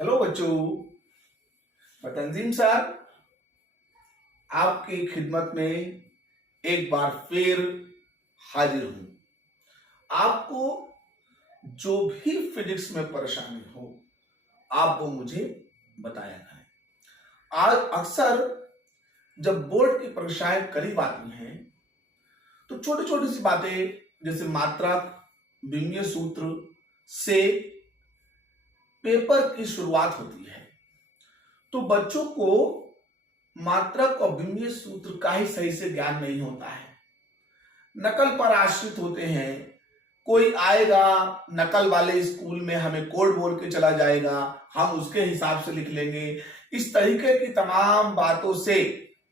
Hello बच्चों, मैं तंजीम sir आपकी खिदमत में एक बार फिर हाजिर हूं। आपको जो भी फिजिक्स में परेशानी हो आप वो मुझे बताया करें। आज अक्सर जब बोर्ड की परीक्षाएं करीब आती हैं तो छोटी छोटी सी बातें जैसे मात्रक, बिंदीय सूत्र से पेपर की शुरुआत होती है। तो बच्चों को मात्रक और बिंदीय सूत्र का ही सही से ज्ञान नहीं होता है, नकल पर आश्रित होते हैं। कोई आएगा नकल वाले स्कूल में, हमें कोड बोल के चला जाएगा, हम उसके हिसाब से लिख लेंगे। इस तरीके की तमाम बातों से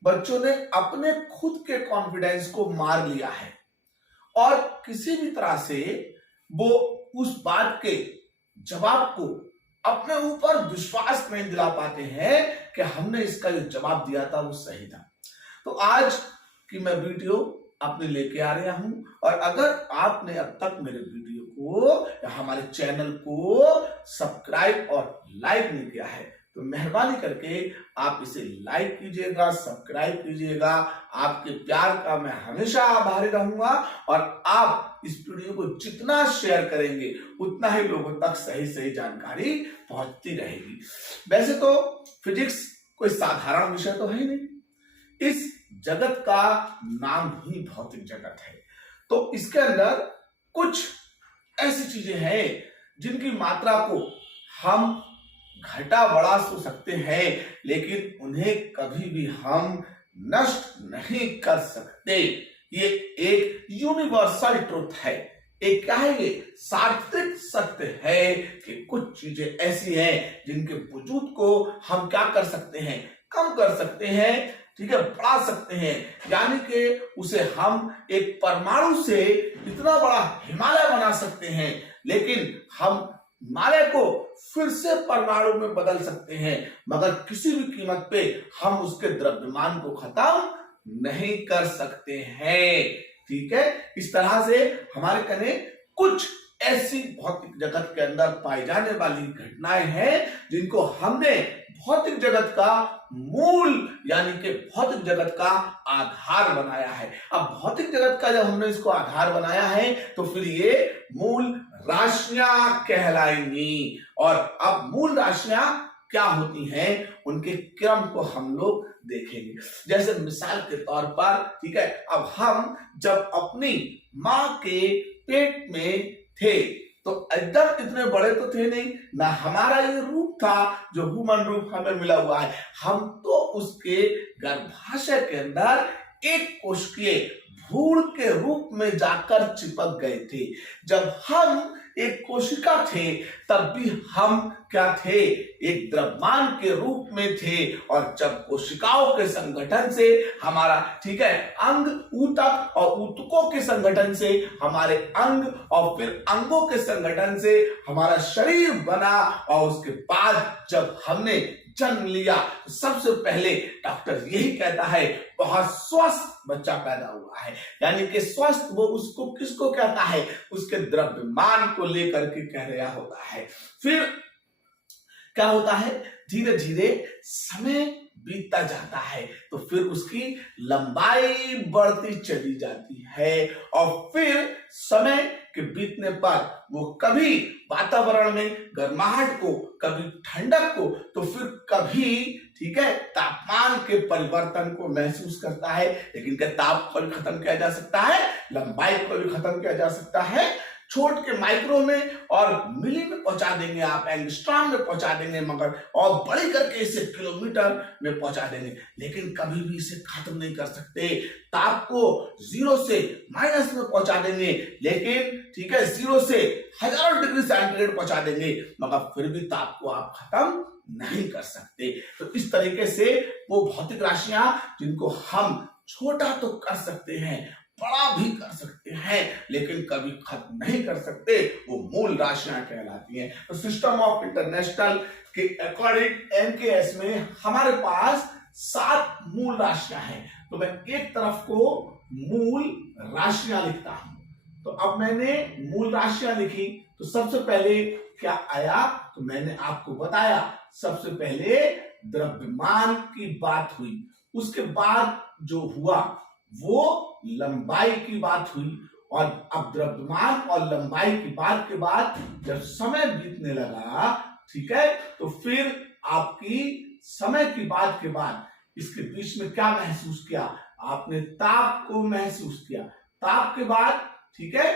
बच्चों ने अपने खुद के कॉन्फिडेंस को मार लिया है और किसी भी तरह से वो उस बात के जवाब को अपने ऊपर विश्वास नहीं दिला पाते हैं कि हमने इसका जो जवाब दिया था वो सही था। तो आज की मैं वीडियो अपने लेके आ रहा हूं और अगर आपने अब तक मेरे वीडियो को या हमारे चैनल को सब्सक्राइब और लाइक नहीं किया है तो मेहरबानी करके आप इसे लाइक कीजिएगा, सब्सक्राइब कीजिएगा। आपके प्यार का मैं हमेशा आभारी रहूंगा और आप इस वीडियो को जितना शेयर करेंगे उतना ही लोगों तक सही सही जानकारी पहुंचती रहेगी। वैसे तो फिजिक्स कोई साधारण विषय तो है नहीं, इस जगत का नाम ही भौतिक जगत है। तो इसके अंदर कुछ ऐसी चीजें हैं जिनकी मात्रा को हम घटा बढ़ा तो सकते हैं लेकिन उन्हें कभी भी हम नष्ट नहीं कर सकते। ये एक यूनिवर्सल ट्रुथ है, एक क्या है, ये सार्वत्रिक सत्य है कि कुछ चीजें ऐसी हैं जिनके वजूद को हम क्या कर सकते हैं, कम कर सकते हैं, ठीक है, बढ़ा सकते हैं। यानी कि उसे हम एक परमाणु से इतना बड़ा हिमालय बना सकते हैं, लेकिन हम हिमालय को फिर से परमाणु में बदल सकते हैं, मगर किसी भी कीमत पे हम उसके द्रव्यमान को खत्म नहीं कर सकते हैं। ठीक है, इस तरह से हमारे कने कुछ ऐसी भौतिक जगत के अंदर पाई जाने वाली घटनाएं हैं जिनको हमने भौतिक जगत का मूल यानी कि भौतिक जगत का आधार बनाया है। अब भौतिक जगत का जब हमने इसको आधार बनाया है तो फिर ये मूल राशियां कहलाएंगी। और अब मूल राशियां क्या होती हैं उनके क्रम को हम लोग देखेंगे। जैसे मिसाल के तौर पर, ठीक है, अब हम जब अपनी मां के पेट में थे तो एकदम इतने बड़े तो थे नहीं ना, हमारा ये रूप था जो ह्यूमन रूप हमें मिला हुआ है, हम तो उसके गर्भाशय के अंदर एक कोशिकीय भ्रूण के रूप में जाकर चिपक गए थे। जब हम एक कोशिका थे तब भी हम क्या थे, एक द्रव्यमान के रूप में थे। और जब कोशिकाओं के संगठन से हमारा, ठीक है, अंग ऊतक और ऊतकों के संगठन से हमारे अंग और फिर अंगों के संगठन से हमारा शरीर बना और उसके बाद जब हमने जन्म लिया तो सबसे पहले डॉक्टर यही कहता है बहुत स्वस्थ बच्चा पैदा हुआ है। यानी कि स्वस्थ वो उसको किसको कहता है, उसके द्रव्यमान को लेकर के कह रहा होता है। फिर क्या होता है, धीरे धीरे समय बीतता जाता है तो फिर उसकी लंबाई बढ़ती चली जाती है और फिर समय के बीतने पर वो कभी वातावरण में गर्माहट को, कभी ठंडक को, तो फिर कभी, ठीक है, तापमान के परिवर्तन को महसूस करता है। लेकिन क्या ताप को भी खत्म किया जा सकता है, लंबाई को भी खत्म किया जा सकता है। छोट के माइक्रो में और मिली में पहुंचा देंगे, आप एंगस्ट्रॉम में पहुंचा देंगे, मगर और बड़ी करके इसे किलोमीटर में पहुंचा देंगे, लेकिन कभी भी इसे खत्म नहीं कर सकते। ताप को 0 से माइनस में पहुंचा देंगे, लेकिन ठीक है 0 से हजारों डिग्री सेंटीग्रेड पहुंचा देंगे, मगर फिर भी ताप को आप खत्म नहीं कर सकते। तो इस तरीके से वो भौतिक राशियां जिनको हम छोटा तो कर सकते हैं, बड़ा भी कर सकते हैं, लेकिन कभी खत्म नहीं कर सकते, वो मूल राशियां कहलाती हैं। तो सिस्टम ऑफ इंटरनेशनल के अकॉर्डिंग एमकेएस में हमारे पास 7 मूल राशियां हैं। तो मैं एक तरफ को मूल राशियां लिखता हूं। तो अब मैंने मूल राशियां लिखी, तो सबसे पहले क्या आया, तो मैंने आपको बताया सबसे पहले द्रव्यमान की बात हुई, उसके बाद जो हुआ वो लंबाई की बात हुई, और अब द्रव्यमान और लंबाई की बात के बाद जब समय बीतने लगा, ठीक है, तो फिर आपकी समय की बात के बाद इसके बीच में क्या महसूस किया, आपने ताप को महसूस किया। ताप के बाद, ठीक है,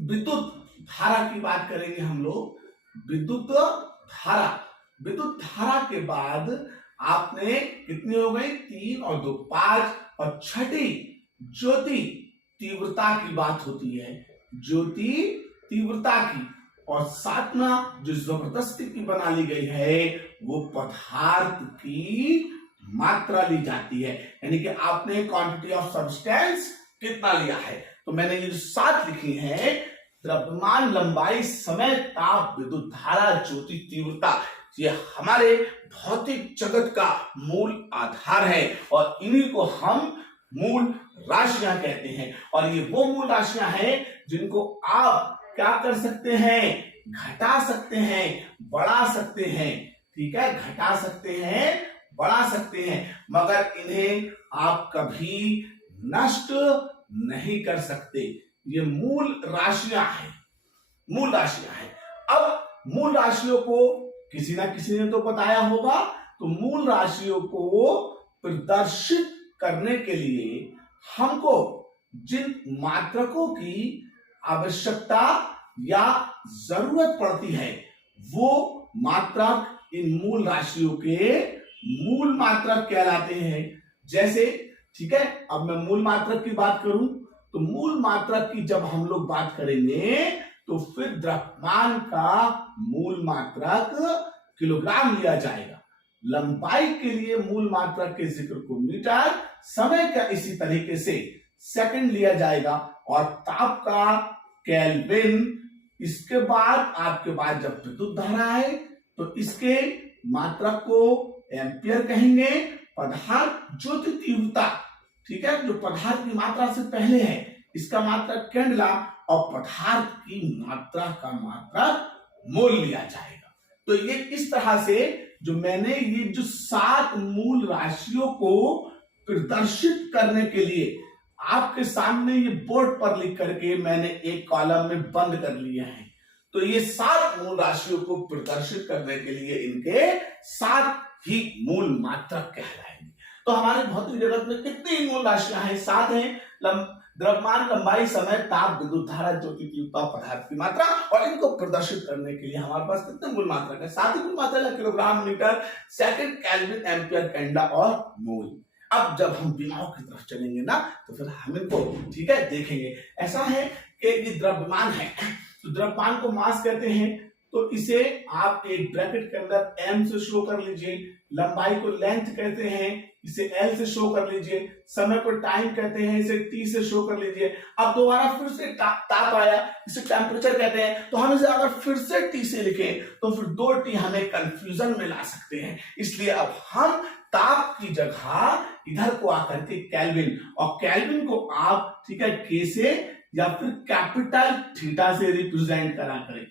विद्युत धारा की बात करेंगे हम लोग। विद्युत धारा, विद्युत धारा के बाद आपने कितनी हो गई, 3 और 2 5, और छठी ज्योति तीव्रता की बात होती है, ज्योति तीव्रता की, और सातवां जो जबरदस्ती की बना ली गई है वो पदार्थ की मात्रा ली जाती है, यानी कि आपने क्वांटिटी ऑफ सब्सटेंस कितना लिया है। तो मैंने ये 7 लिखी है, द्रव्यमान, लंबाई, समय, ताप, विद्युत धारा, ज्योति तीव्रता, ये हमारे भौतिक जगत का मूल आधार है, और इन्हीं को हम मूल राशियां कहते हैं। और ये वो मूल राशियां हैं जिनको आप क्या कर सकते हैं, घटा सकते हैं, बढ़ा सकते हैं, ठीक है, घटा सकते हैं, बढ़ा सकते हैं, मगर इन्हें आप कभी नष्ट नहीं कर सकते। ये मूल राशियां हैं, मूल राशियां हैं। अब मूल राशियों को किसी ना किसी ने तो बताया होगा, तो मूल राशियों को प्रदर्शित करने के लिए हमको जिन मात्रकों की आवश्यकता या जरूरत पड़ती है वो मात्रक इन मूल राशियों के मूल मात्रक कहलाते हैं। जैसे, ठीक है, अब मैं मूल मात्रक की बात करूं तो मूल मात्रक की जब हम लोग बात करेंगे तो फिर द्रव्यमान का मूल मात्रक किलोग्राम लिया जाएगा, लंबाई के लिए मूल मात्रक के जिक्र को मीटर, समय का इसी तरीके से सेकंड लिया जाएगा, और ताप का केल्विन, इसके बाद आपके पास जब विद्युत धारा है तो इसके मात्रक को एम्पियर कहेंगे। पदार्थ ज्योति तीव्रता, ठीक है, जो पदार्थ की मात्रा से पहले है इसका मात्रक कैंडला, और पदार्थ की मात्रा का मात्रक मोल लिया जाएगा। तो ये इस तरह से जो मैंने ये जो 7 मूल राशियों को प्रदर्शित करने के लिए आपके सामने ये बोर्ड पर लिख करके मैंने एक कॉलम में बंद कर लिया है। तो ये 7 मूल राशियों को प्रदर्शित करने के लिए इनके 7 ही मूल मात्रक कहलाएंगे। तो हमारे भौतिक जगत में कितनी मूल राशियां हैं, 7 हैं, द्रव्यमान, लंबाई, समय, ताप, विद्युत धारा, ज्योति तीव्रता, पदार्थ की मात्रा, और इनको प्रदर्शित करने के लिए हमारे पास कितने मूल मात्रक है, 7 ही मूल मात्रक है, kilogram, meter, second, kelvin, ampere, candela और मोल। अब जब हम विमाओं की तरफ चलेंगे ना तो फिर हम इनको, ठीक है, देखेंगे। ऐसा है कि ये द्रव्यमान है, तो द्रव्यमान को मास कहते हैं, तो इसे आप एक ब्रैकेट के अंदर m से शो कर लीजिए, लंबाई को लेंथ कहते हैं, इसे L से शो कर लीजिए, समय को टाइम कहते हैं, इसे T से शो कर लीजिए। अब दोबारा फिर से ताप आया, इसे टेम्परेचर कहते हैं, तो हम इसे अगर फिर से T से लिखें तो फिर 2T हमें कंफ्यूजन में ला सकते हैं। इसलिए अब हम ताप की जगह इधर को आकर के केल्विन, और केल्विन को आप, ठीक है, K से या फिर कैपिटल थीटा से रिप्रेजेंट करा करें।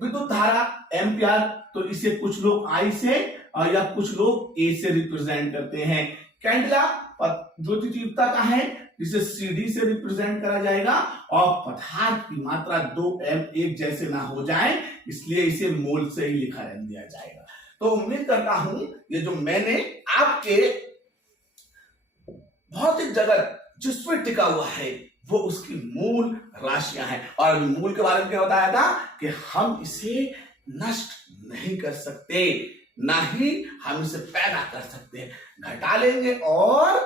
विद्युत धारा एम्पियर, तो इसे कुछ लोग I से या कुछ लोग A से रिप्रेजेंट करते हैं। कैंडला ज्योति तीव्रता का है, जिसे CD से रिप्रेजेंट करा जाएगा, और पदार्थ की मात्रा 2m एक जैसे ना हो जाए इसलिए इसे मोल से ही लिखा दिया जाएगा। तो उम्मीद करता हूं ये जो मैंने आपके भौतिक जगत जिस पर टिका हुआ है वो उसकी मूल राशियां हैं, और मूल के बारे में क्या बताया था कि हम इसे नष्ट नहीं कर सकते, ना ही हम इसे पैदा कर सकते हैं, घटा लेंगे और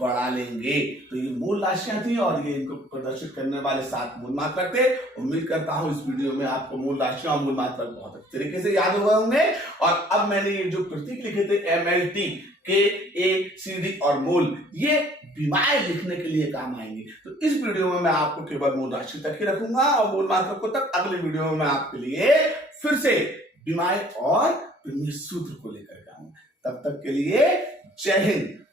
बढ़ा लेंगे। तो ये मूल राशियां थी और ये इनको प्रदर्शित करने वाले 7 मूल मात्रक थे। उम्मीद करता हूं इस वीडियो में आपको मूल राशियां और मूल मात्रक बहुत अच्छे तरीके से याद हुए होंगे। और अब मैंने ये जो प्रतीक लिखे थे MLT, KACD और मोल, ये विमाएं लिखने के लिए काम आएंगे। तो इस वीडियो में मैं आपको केवल मूल राशि तक ही रखूंगा और मूल मात्रकों तक अगले वीडियो में मैं आपके लिए फिर से विमाएं और सूत्र को लेकर के आऊंगा। तब तक के लिए जय हिंद।